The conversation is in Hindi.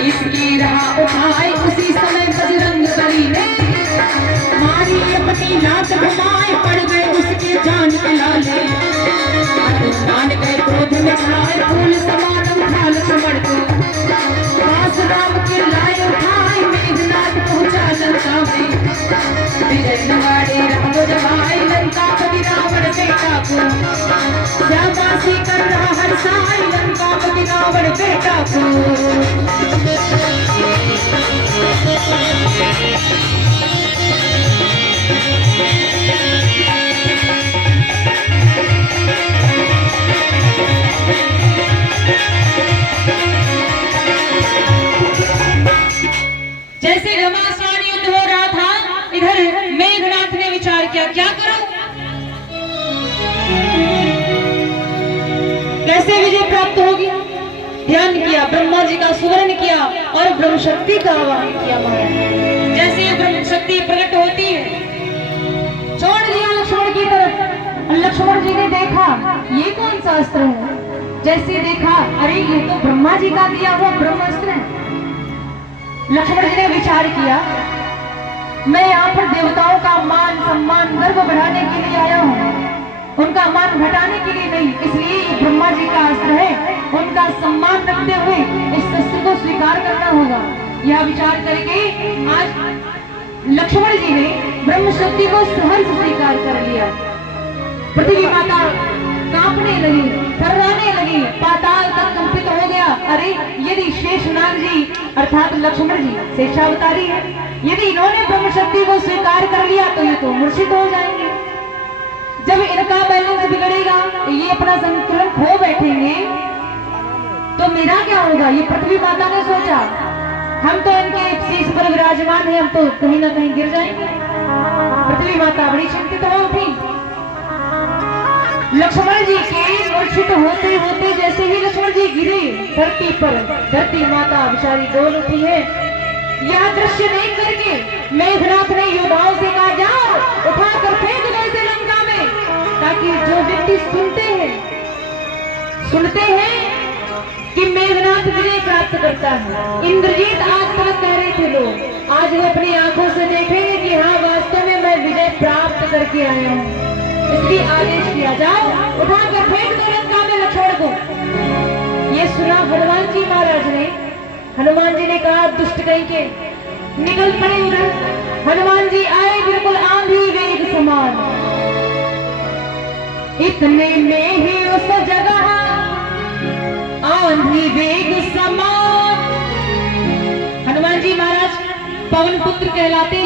इसकी राह उठाए उसी समय बजरंग बली ने मारी अपनी लात घुमाए पड़ गए उसके जान के लाले मान गए क्रोध में छाए फूल समान उठा लक्ष्मण को पास राम के लाए उठाए मेघनाथ पहुंचा लंका में विजय नगाड़े राम जगाए लंका पति रावण बेटा को शाबाशी कर रहा हर साई लंका पति रावण बेटा को। जैसे घमासान युद्ध हो रहा था इधर मेघनाथ ने विचार किया क्या करूं, कैसे विजय प्राप्त होगी। ध्यान किया, ब्रह्मा जी का सुवर्ण किया और ब्रह्म शक्ति का आह्वान किया। जैसे ये ब्रह्म शक्ति प्रकट होती है छोड़ दिया लक्ष्मण की तरफ। लक्ष्मण जी ने देखा ये कौन सा अस्त्र है, जैसे देखा अरे ये तो ब्रह्मा जी का दिया हुआ ब्रह्मास्त्र है। लक्ष्मण जी ने विचार किया मैं यहाँ पर देवताओं का मान सम्मान गर्व बढ़ाने के लिए आया हूँ, उनका मान घटाने के लिए नहीं, इसलिए ये ब्रह्मा जी का अस्त्र है, उनका सम्मान रखते हुए इस अस्त्र को स्वीकार करना होगा। यह विचार करके आज लक्ष्मण जी ने ब्रह्म शक्ति को सहर्ष स्वीकार कर लिया। पृथ्वी माता कांपने लगी, थर्राने लगी, पाताल तक कंपित हो गया। अरे यदि शेषनाग जी अर्थात लक्ष्मण जी शेषावतारी है, यदि इन्होंने ब्रह्म शक्ति को स्वीकार कर लिया तो ये तो मूर्छित हो जाएंगे। जब इनका बैलेंस बिगड़ेगा, ये अपना संतुलन खो बैठेंगे तो मेरा क्या होगा। ये पृथ्वी माता ने सोचा हम तो इनके शीश पर विराजमान है, हम तो कहीं ना कहीं गिर जाएंगे। पृथ्वी माता बड़ी चिंतित हो उठी। लक्ष्मण जी के मूर्छित होते होते जैसे ही लक्ष्मण जी गिरे धरती पर, धरती माता बेचारी डोल उठी है। यह दृश्य देख करके मेघनाथ ने योद्धाओं से कहा जाओ उठाकर फेंक दो इसे लंका में, ताकि जो व्यक्ति सुनते हैं कि मेघनाथ विजय प्राप्त करता है। इंद्रजीत आज तक कह रहे थे लोग, आज वो अपनी आंखों से देखेंगे कि हाँ वास्तव में मैं विजय प्राप्त करके आया हूँ। इसलिए आदेश किया जाओ उठाकर फेंक दो लंका में लक्ष्मण को। ये सुना हनुमान जी महाराज ने। हनुमान जी ने कहा दुष्ट कहीं के निकल पड़े उधर। हनुमान जी आए बिल्कुल आंधी वेग समान, इतने में ही उस जगह आंधी वेग समान। हनुमान जी महाराज पवन पुत्र कहलाते